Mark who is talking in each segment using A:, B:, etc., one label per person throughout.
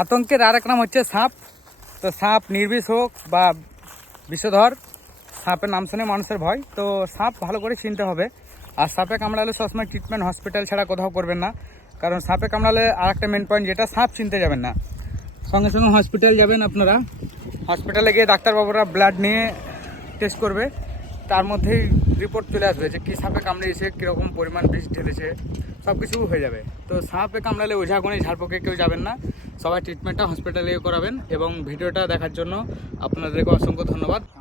A: আতঙ্কের আর এক নাম হচ্ছে সাপ। তো সাপ নির্বিষ হোক বা বিষধর, সাপের নাম শুনে মানুষের ভয়। তো সাপ ভালো করে চিনতে হবে। আর সাপে কামড়ালে সবসময় ট্রিটমেন্ট হসপিটাল ছাড়া কোথাও করবেন না। কারণ সাপে কামড়ালে আর একটা মেন পয়েন্ট যেটা, সাপ চিনতে যাবেন না। সঙ্গে সঙ্গে হসপিটাল যাবেন আপনারা। হসপিটালে গিয়ে ডাক্তারবাবুরা ব্লাড নিয়ে টেস্ট করবে। তার মধ্যেই রিপোর্ট চলে আসবে যে কী সাপে কামড়িয়েছে কীরকম পরিমাণ বিষ ঢেলেছে সব কিছু হয়ে যাবে তো সাপে কামড়ালে ওঝাগুনি ঝাড়পোকে কেউ যাবেন না সবাই ট্রিটমেন্টটা হসপিটালে করাবেন এবং ভিডিওটা দেখার জন্য আপনাদেরকে অসংখ্য ধন্যবাদ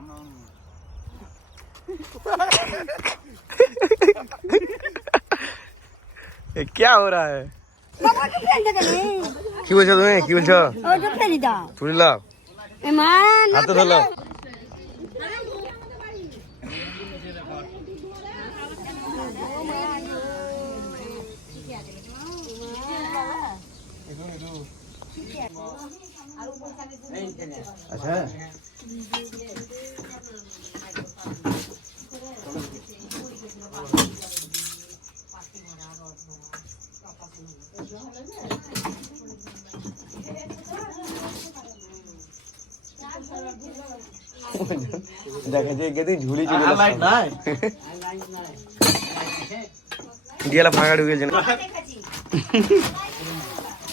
B: ये क्या हो रहा है কি বলছো তুমি কি বলছো
C: ওটা ফেলে দাও
B: তুলি লাও
C: এমান
B: হাতে ধরলো আচ্ছা দেখা যায় গেদি ঝুলি চলে দিয়ালা ফাঁকা ঢুকেছে না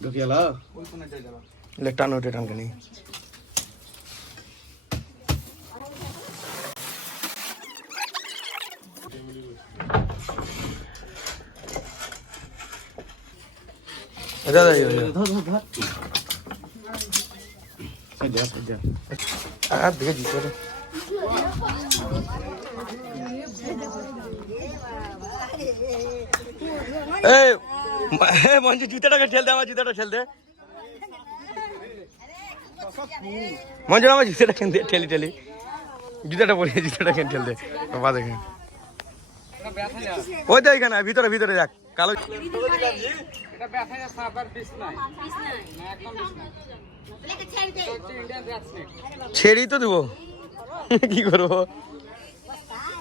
D: ঢুকে গেল
B: লেটানো টেটান কেন দাদা
D: ধর ধর ধর সজ্জা সজ্জা
B: আর দিকে জিতে রে এ, মঞ্জু জুতাটাকে ঠেল দে আমার জুতাটা ঠেল দে। মঞ্জু আমার জুতাটা কেন ঠেলি ঠেলি। জুতাটা পরে জুতাটা কেন ঠেল দে। বাবা দেখে ওই তো এখানে ভিতরে ভিতরে যাক। কালো
A: না,
B: ছেড়েই তো দেবো। কি করব
A: সে দেবো মাঠে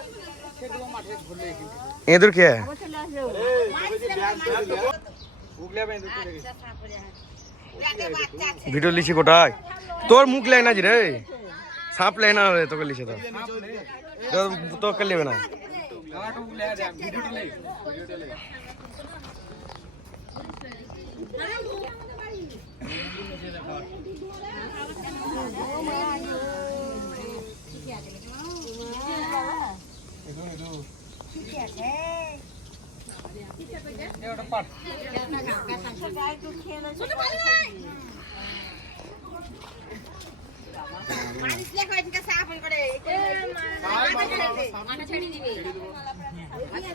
A: ঘুরলে কিন্তু
B: এঁদুর কে ভিডিও লিখি কোটায় তোর মুখ লেয় না রে। সাপ লেয় না রে তোকে লিখে তো। তোকে নেবে না।
A: ভিডিওটা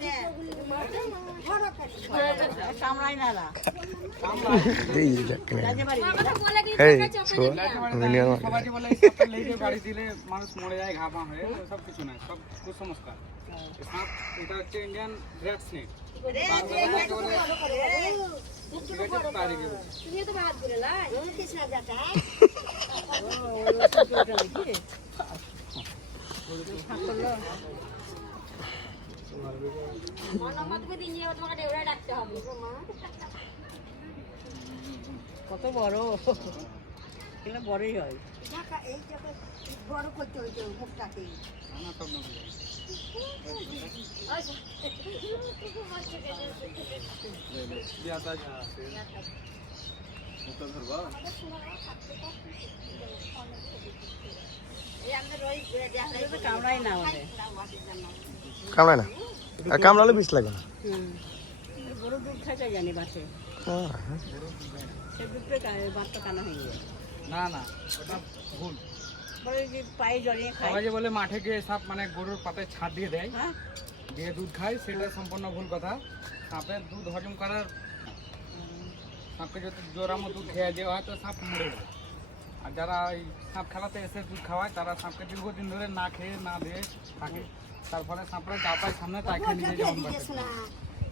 A: নেই গাড়ি দিলে মানুষ মরে যায় ঘা পা হয়ে সব কিছু না সব কুসংস্কার। এটা হচ্ছে ইন্ডিয়ান রেড স্নেক
E: কত বড়? এগুলো বড়ই হয়।
C: বড় করতে মুখটাকে
B: কামড়ায় না। আর কামড়ালে বিষ লাগে না?
E: গরু দুধ খাইতে জানি বাসে। সে দুধে বাচ্চা কানা হয়ে যায়
A: না না ওটা ভুল।
E: বলে পায়ে জড়িয়ে খায়।
A: বলে মাঠে গিয়ে সাপ মানে গরুর পাতায় ছাদ দিয়ে দেয়।
E: হ্যাঁ।
A: দিয়ে দুধ খায় সেটা সম্পূর্ণ ভুল কথা। সাপের দুধ হজম করার সাপকে যদি জোড়া মতো খেয়ে দেওয়া হয় তো সাপ মরে যাবে আর যারা ওই সাপ খেলাতে এসে দুধ খাওয়ায় তারা সাপকে দীর্ঘদিন ধরে না খেয়ে না দিয়ে থাকে। তার ফলে সাপরা যা সামনে খেয়ে নিজে যেমন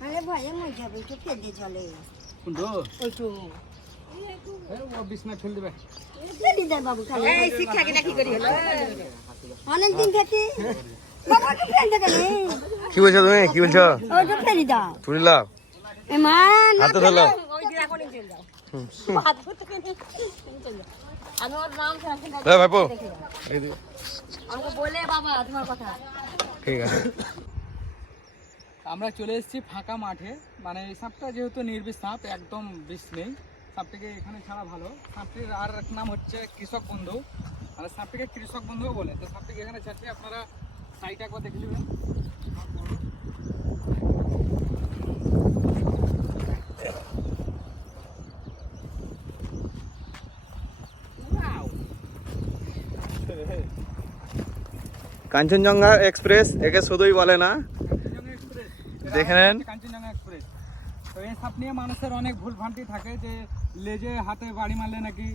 C: আরে ভয়ে মরে যাবে একটু ফেলে চলে।
A: কিন্তু
C: একটু
A: ও বিছনা ফেল দেবে।
C: ফেলে দেয় বাবু খালি এই শিক্ষা কিনা কি করি হলো। অনেকদিন থেকে। বাবা একটু ফেলে গেলে।
B: কি বলছো তুমি? কি বলছো?
C: ওইটা ফেলে দাও
B: তুলিলা
C: এ মা না
B: হাতে ধরলো
C: আমি ওর নাম
B: এ ভাইপো।
C: আমাকে বলে বাবা তোমার কথা।
B: ঠিক আছে।
A: আমরা চলে এসেছি ফাঁকা মাঠে। মানে এই সাপটা যেহেতু নির্বিষ সাপ একদম বিষ নেই। সাপটিকে এখানে ছাড়া ভালো। সাপটির আর এক নাম হচ্ছে কৃষক বন্ধু। মানে সাপটিকে কৃষক বন্ধুও বলে। তো সাপটিকে এখানে ছাড়ছি আপনারা সাইড একবার দেখে নেবেন।
B: কাঞ্চনজঙ্ঘা এক্সপ্রেস একে শুধুই বলে না
A: কাঞ্চনজঙ্ঘা এক্সপ্রেস
B: দেখে নেন।
A: কাঞ্চনজঙ্ঘা এক্সপ্রেস তো এই সাপ নিয়ে মানুষের অনেক ভুল ভ্রান্তি থাকে যে লেজে হাতে বাড়ি মারলে নাকি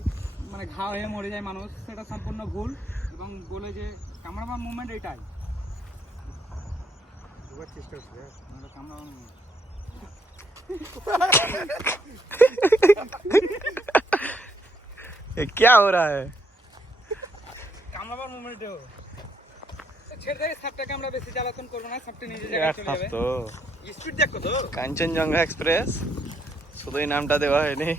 A: মানে ঘা হয়ে মরে যায় মানুষ সেটা সম্পূর্ণ ভুল এবং বলে যে কামড়াবার মুভমেন্ট এটাই চেষ্টা করছি কামড়াবার movement।
B: ये क्या हो रहा है
A: কামড়াবার মুভমেন্ট ছেড়ে
B: কাঞ্চনজঙ্ঘা এক্সপ্রেস। শুধুই নামটা দেওয়া হয়নি।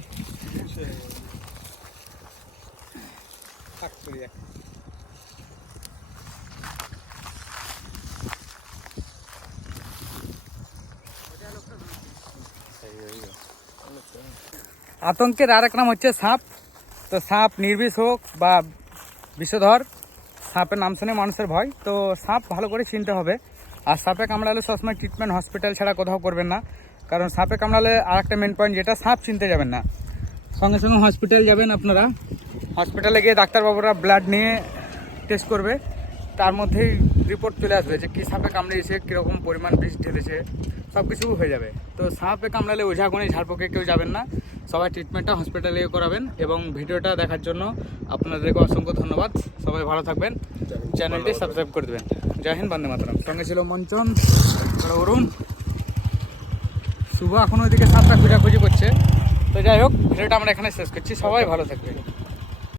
A: আতঙ্কের আরেক নাম হচ্ছে সাপ। তো সাপ নির্বিষ হোক বা বিষধর সাপের নাম শুনে মানুষের ভয়। তো সাপ ভালো করে চিনতে হবে। আর সাপে কামড়ালে সবসময় ট্রিটমেন্ট হসপিটাল ছাড়া কোথাও করবেন না। কারণ সাপে কামড়ালে আর একটা মেন পয়েন্ট যেটা, সাপ চিনতে যাবেন না। সঙ্গে সঙ্গে হসপিটাল যাবেন আপনারা। হসপিটালে গিয়ে ডাক্তারবাবুরা ব্লাড নিয়ে টেস্ট করবে। তার মধ্যেই রিপোর্ট চলে আসবে যে কী সাপে কামড়িয়েছে কীরকম পরিমাণ বিষ ঢেলেছে সব কিছু হয়ে যাবে। তো সাপে কামড়ালে ওঝাগুনি, ঝাড়পোকে কেউ যাবেন না। সবাই ট্রিটমেন্টটা হসপিটালে করাবেন এবং ভিডিওটা দেখার জন্য আপনাদেরকে অসংখ্য ধন্যবাদ। সবাই ভালো থাকবেন। চ্যানেলটি সাবস্ক্রাইব করে দেবেন। জয় হিন্দ, বন্দে মাতরম। সঙ্গে ছিল মঞ্চন। অরুণ। শুভ এখন ওইদিকে সাপটা খোঁজাখুঁজি করছে। তো যাই হোক, ভিডিওটা আমরা এখানে শেষ করছি। সবাই ভালো থাকবে